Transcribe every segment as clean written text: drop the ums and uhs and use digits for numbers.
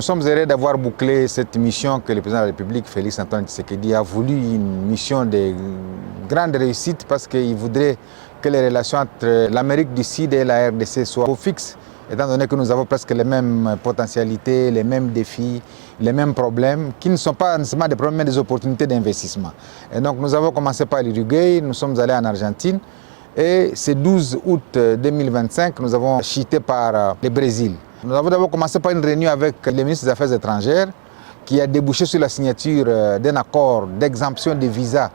Nous sommes heureux d'avoir bouclé cette mission que le président de la République, Félix-Antoine Tshisekedi, a voulu une mission de grande réussite parce qu'il voudrait que les relations entre l'Amérique du Sud et la RDC soient au fixe, étant donné que nous avons presque les mêmes potentialités, les mêmes défis, les mêmes problèmes, qui ne sont pas nécessairement des problèmes, mais des opportunités d'investissement. Et donc nous avons commencé par l'Uruguay, nous sommes allés en Argentine, et ce 12 août 2025, nous avons chuté par le Brésil. Nous avons d'abord commencé par une réunion avec le ministre des Affaires étrangères qui a débouché sur la signature d'un accord d'exemption de visa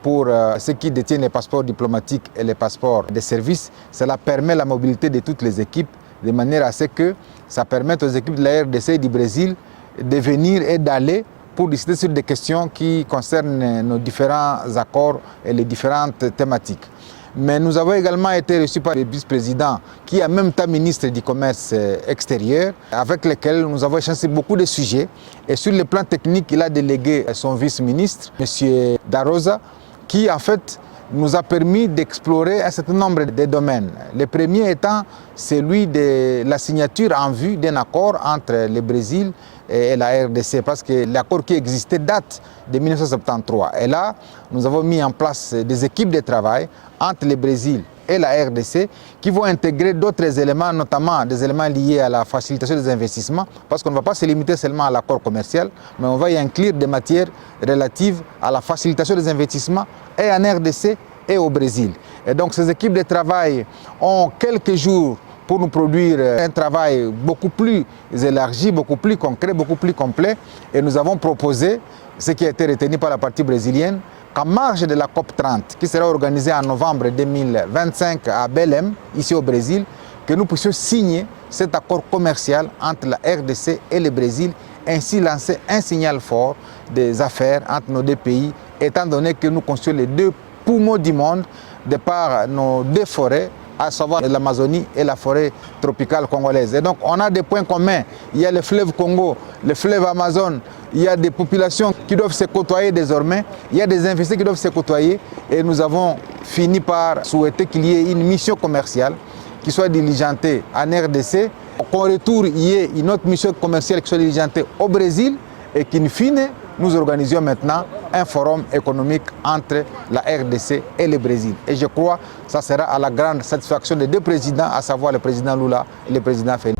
pour ceux qui détiennent les passeports diplomatiques et les passeports de service. Cela permet la mobilité de toutes les équipes de manière à ce que ça permette aux équipes de la RDC et du Brésil de venir et d'aller pour discuter sur des questions qui concernent nos différents accords et les différentes thématiques. Mais nous avons également été reçus par le vice-président qui est en même temps ministre du Commerce extérieur, avec lequel nous avons échangé beaucoup de sujets. Et sur le plan technique, il a délégué son vice-ministre, M. Darosa, qui en fait nous a permis d'explorer un certain nombre de domaines. Le premier étant celui de la signature en vue d'un accord entre le Brésil et la RDC, parce que l'accord qui existait date de 1973. Et là, nous avons mis en place des équipes de travail entre le Brésil et la RDC qui vont intégrer d'autres éléments, notamment des éléments liés à la facilitation des investissements, parce qu'on ne va pas se limiter seulement à l'accord commercial, mais on va y inclure des matières relatives à la facilitation des investissements et en RDC et au Brésil. Et donc ces équipes de travail ont quelques jours pour nous produire un travail beaucoup plus élargi, beaucoup plus concret, beaucoup plus complet. Et nous avons proposé, ce qui a été retenu par la partie brésilienne, qu'en marge de la COP30, qui sera organisée en novembre 2025 à Belém, ici au Brésil, que nous puissions signer cet accord commercial entre la RDC et le Brésil, ainsi lancer un signal fort des affaires entre nos deux pays, étant donné que nous constituons les deux poumons du monde de par nos deux forêts, à savoir l'Amazonie et la forêt tropicale congolaise. Et donc on a des points communs. Il y a le fleuve Congo, le fleuve Amazon, il y a des populations qui doivent se côtoyer désormais, il y a des investisseurs qui doivent se côtoyer et nous avons fini par souhaiter qu'il y ait une mission commerciale qui soit diligentée en RDC, qu'en retour il y ait une autre mission commerciale qui soit diligentée au Brésil et qu'in fine, nous organisions maintenant un forum économique entre la RDC et le Brésil. Et je crois que ça sera à la grande satisfaction des deux présidents, à savoir le président Lula et le président Félix.